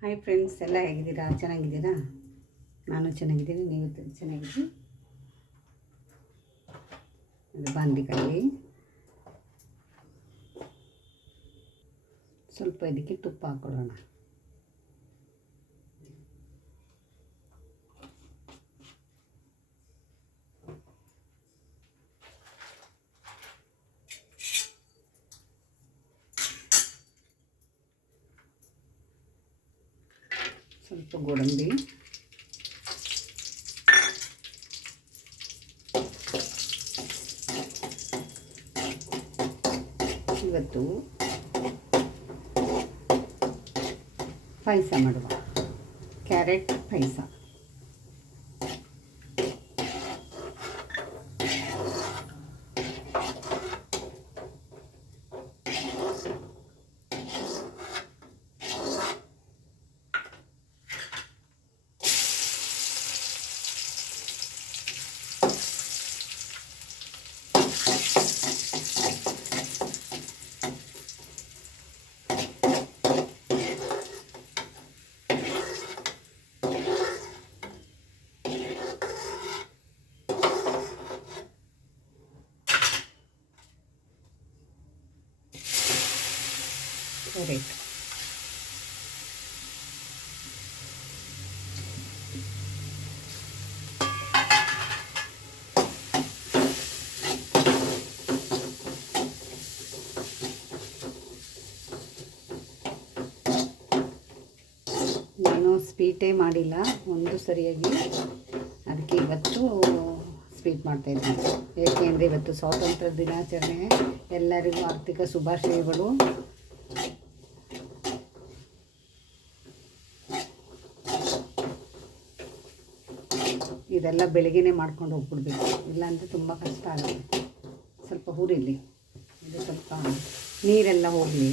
Hi friends, ಎಲ್ಲ ಹೇಗಿದ್ದೀರಾ? ಚೆನ್ನಾಗಿದ್ದೀರಾ? ನಾನು ಚೆನ್ನಾಗಿದ್ದೀನಿ, ನೀವು ಚೆನ್ನಾಗಿದ್ದೀರಿ. ಅದು ಬಾಂಡಿಕಾಯಿ ಸ್ವಲ್ಪ ಇದಕ್ಕೆ ತುಪ್ಪ ಹಾಕ್ಕೊಳ್ಳೋಣ. ಸ್ವಲ್ಪ ಗೋಡಂಬಿ, ಇವತ್ತು ಪಾಯಸ ಮಾಡುವ, ಕ್ಯಾರೆಟ್ ಪಾಯಸ. ಕ್ಯಾರೆಟ್ ನಾನು ಸ್ವೀಟೇ ಮಾಡಿಲ್ಲ ಒಂದು ಸರಿಯಾಗಿ, ಅದಕ್ಕೆ ಇವತ್ತು ಸ್ವೀಟ್ ಮಾಡ್ತಾಯಿದ್ದೀನಿ. ಏಕೆಂದರೆ ಇವತ್ತು ಸ್ವಾತಂತ್ರ್ಯ ದಿನಾಚರಣೆ. ಎಲ್ಲರಿಗೂ ಆರ್ಥಿಕ ಶುಭಾಶಯಗಳು. ಇದೆಲ್ಲ ಬೆಳಗ್ಗೆನೇ ಮಾಡ್ಕೊಂಡು ಹೋಗ್ಬಿಡ್ಬೇಕು, ಇಲ್ಲಾಂದರೆ ತುಂಬ ಕಷ್ಟ ಆಗುತ್ತೆ. ಸ್ವಲ್ಪ ಹುರಿಲಿ, ಇದು ಸ್ವಲ್ಪ ನೀರೆಲ್ಲ ಹೋಗಲಿ.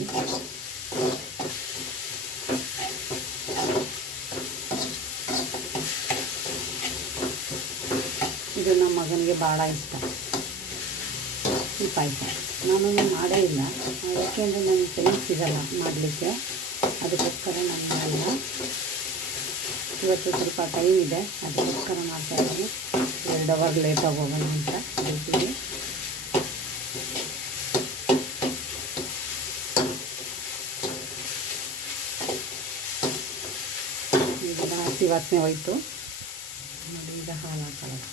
ಇದು ನಮ್ಮ ಮಗನಿಗೆ ಭಾಳ ಇಷ್ಟ ಈ ಪಾಯಸ. ನಾನು ಮಾಡೇ ಇಲ್ಲ, ಯಾಕೆಂದರೆ ನನಗೆ ಟೈಮ್ ಸಿಗಲ್ಲ ಮಾಡಲಿಕ್ಕೆ, ಅದಕ್ಕೋಸ್ಕರ ನಾನು ಮಾಡಲ್ಲ. ಇವತ್ತು ಸ್ವಲ್ಪ ಟೈಮ್ ಇದೆ, ಅದಕ್ಕೋಸ್ಕರ ಮಾಡ್ತಾಯಿದ್ದೀನಿ. 2 ಅವರ್ ಲೇಟಾಗಿ ಹೋಗೋಣ ಅಂತ ಹೇಳ್ತೀವಿ. ಈಗ ಹಸಿ ವಾಸನೆ ಹೋಯಿತು ನೋಡಿ. ಈಗ ಹಾಲು ಹಾಕೊಳ್ಳೋಣ.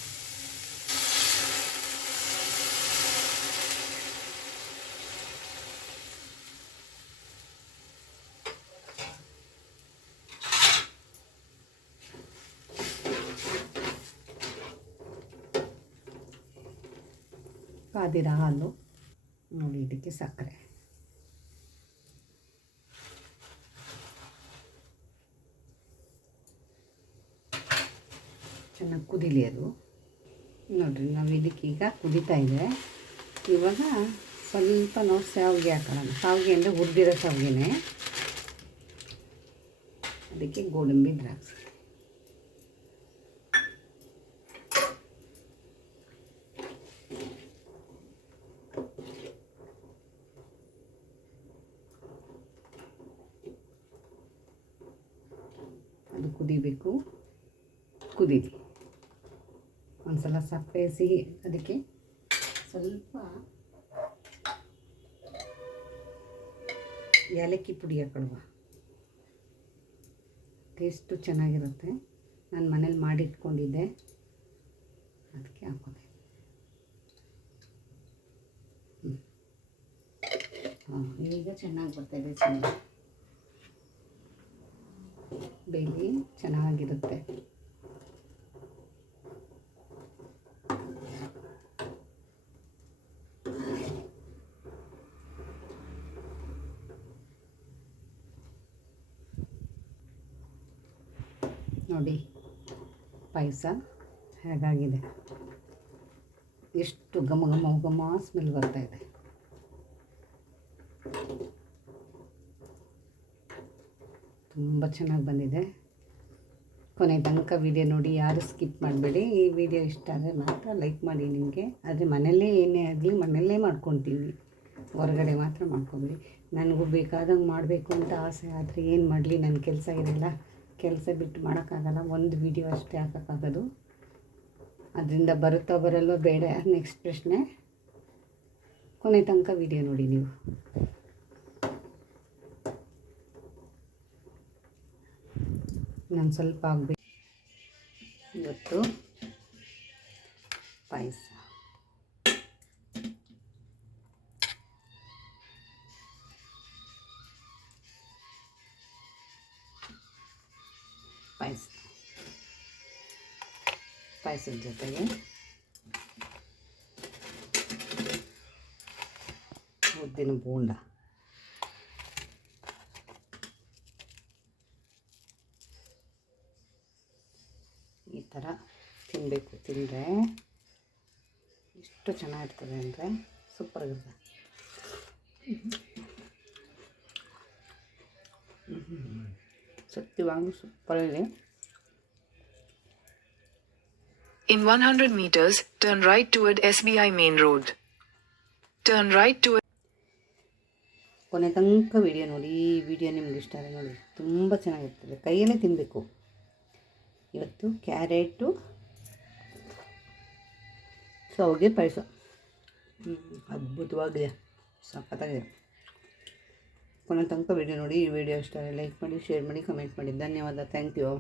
ಕಾದಿರ ಹಾಲು ನೋಡಿ, ಇದಕ್ಕೆ ಸಕ್ಕರೆ. ಚೆನ್ನಾಗಿ ಕುದೀಲಿ ಅದು. ನೋಡಿರಿ, ನಾವು ಇದಕ್ಕೀಗ ಕುದೀತಾ ಇದೆ. ಇವಾಗ ಸ್ವಲ್ಪ ನಾವು ಶಾವಿಗೆ ಹಾಕೋಣ. ಶಾವಿಗೆ ಅಂದರೆ ಹುರಿದಿರೋ ಶಾವಿಗೆನೇ, ಅದಕ್ಕೆ ಗೋಡಂಬಿ, ದ್ರಾಕ್ಷಿ. ಅದು ಕುದಿಬೇಕು, ಕುದೀಲಿ. ಒಂದು ಸಲ ಸಪ್ಪೆ ಸಿಹಿ, ಅದಕ್ಕೆ ಸ್ವಲ್ಪ ಏಲಕ್ಕಿ ಪುಡಿ ಹಾಕೊಳ್ಳುವ. ಟೇಸ್ಟು ಚೆನ್ನಾಗಿರುತ್ತೆ. ನಾನು ಮನೇಲಿ ಮಾಡಿಟ್ಕೊಂಡಿದ್ದೆ, ಅದಕ್ಕೆ ಹಾಕೋದೆ. ಈಗ ಚೆನ್ನಾಗಿ ಬರ್ತಾಯಿದೆ. ಬೇಲಿ ಚೆನ್ನಾಗಿರುತ್ತೆ. ನೋಡಿ ಪಾಯಸ ಹೇಗಾಗಿದೆ, ಎಷ್ಟು ಘಮ ಘಮ ಘಮ ಸ್ಮೆಲ್ ಬರ್ತಾಯಿದೆ. ತುಂಬ ಚೆನ್ನಾಗಿ ಬಂದಿದೆ. ಕೊನೆ ತನಕ ವಿಡಿಯೋ ನೋಡಿ, ಯಾರು ಸ್ಕಿಪ್ ಮಾಡಬೇಡಿ. ಈ ವಿಡಿಯೋ ಇಷ್ಟ ಆದರೆ ಮಾತ್ರ ಲೈಕ್ ಮಾಡಿ. ನಿಮಗೆ ಆದರೆ ಮನೆಯಲ್ಲೇ ಏನೇ ಆಗಲಿ ಮನೆಯಲ್ಲೇ ಮಾಡ್ಕೊತೀವಿ, ಹೊರಗಡೆ ಮಾತ್ರ ಮಾಡ್ಕೊಬೇಡಿ. ನನಗೂ ಬೇಕಾದಂಗೆ ಮಾಡಬೇಕು ಅಂತ ಆಸೆ, ಆದರೆ ಏನು ಮಾಡಲಿ, ನನ್ನ ಕೆಲಸ ಇರಲ್ಲ, ಕೆಲಸ ಬಿಟ್ಟು ಮಾಡೋಕ್ಕಾಗಲ್ಲ, ಒಂದು ವೀಡಿಯೋ ಅಷ್ಟೇ ಹಾಕೋಕ್ಕಾಗೋದು. ಅದರಿಂದ ಬರುತ್ತೋ ಬರಲ್ಲೋ ಬೇಡ ನೆಕ್ಸ್ಟ್ ಪ್ರಶ್ನೆ. ಕೊನೆ ತನಕ ವೀಡಿಯೋ ನೋಡಿ ನೀವು. ನಾನು ಸ್ವಲ್ಪ ಆಗಬೇಕು. ಇವತ್ತು ಪಾಯಸ ಪಾಯಸದ ಜೊತೆಗೆ ಉದ್ದಿನ ಬೋಂಡ, ಈ ಥರ ತಿನ್ನಬೇಕು. ತಿಂದರೆ ಎಷ್ಟು ಚೆನ್ನಾಗಿರ್ತದೆ ಅಂದರೆ ಸೂಪರಾಗಿರ್ತದೆ. ಸತ್ಯವಾಗ್ಲೂ ಸೂಪರಾಗಿದೆ. In 100 meters, turn right toward SBI main road. Turn right toward. ಕೊನೆ ತನಕ ವಿಡಿಯೋ ನೋಡಿ. ಈ ವಿಡಿಯೋ ನಿಮ್ಗೆ ಇಷ್ಟ ಆದರೆ ನೋಡಿ, ತುಂಬ ಚೆನ್ನಾಗಿರ್ತದೆ. ಕೈಯಲ್ಲೇ ತಿನ್ನಬೇಕು. ಇವತ್ತು ಕ್ಯಾರೆಟು ಶಾವಿಗೆ ಪಾಯಸ ಅದ್ಭುತವಾಗಿದೆ, ಸಖತ್ತಾಗಿದೆ. ಕೊನೆ ತನಕ ವಿಡಿಯೋ ನೋಡಿ. ಈ ವಿಡಿಯೋ ಇಷ್ಟ ಆದರೆ ಲೈಕ್ ಮಾಡಿ, ಶೇರ್ ಮಾಡಿ, ಕಮೆಂಟ್ ಮಾಡಿ. ಧನ್ಯವಾದ. Thank you.